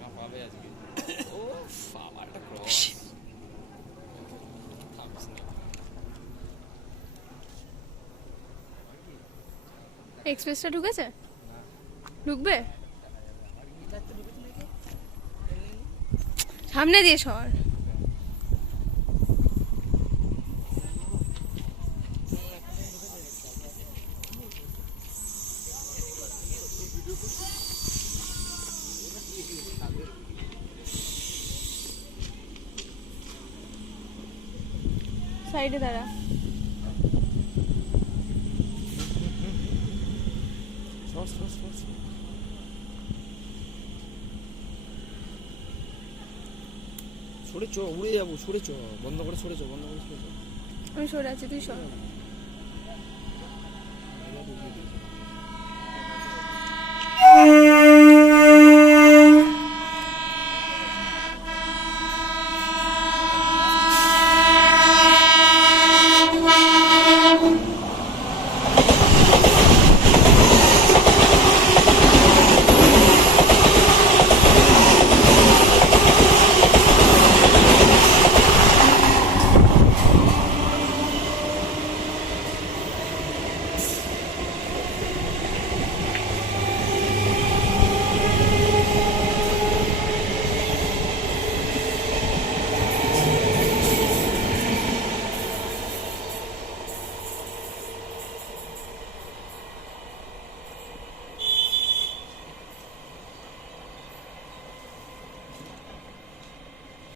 কাঁপাবে আজকে। ও বাবা, একটা ক্রস। থামস না। এক্সপ্রেসটা ঢুকেছে? ঢুকবে? সামনে দিয়ে সর। সাইডে দাঁড়া। সরে চ, উড়ে যাবো, সরে চ, বন্ধ করে সরে চ, বন্ধ করে সরে চ। আমি সরে আছি, তুই সর।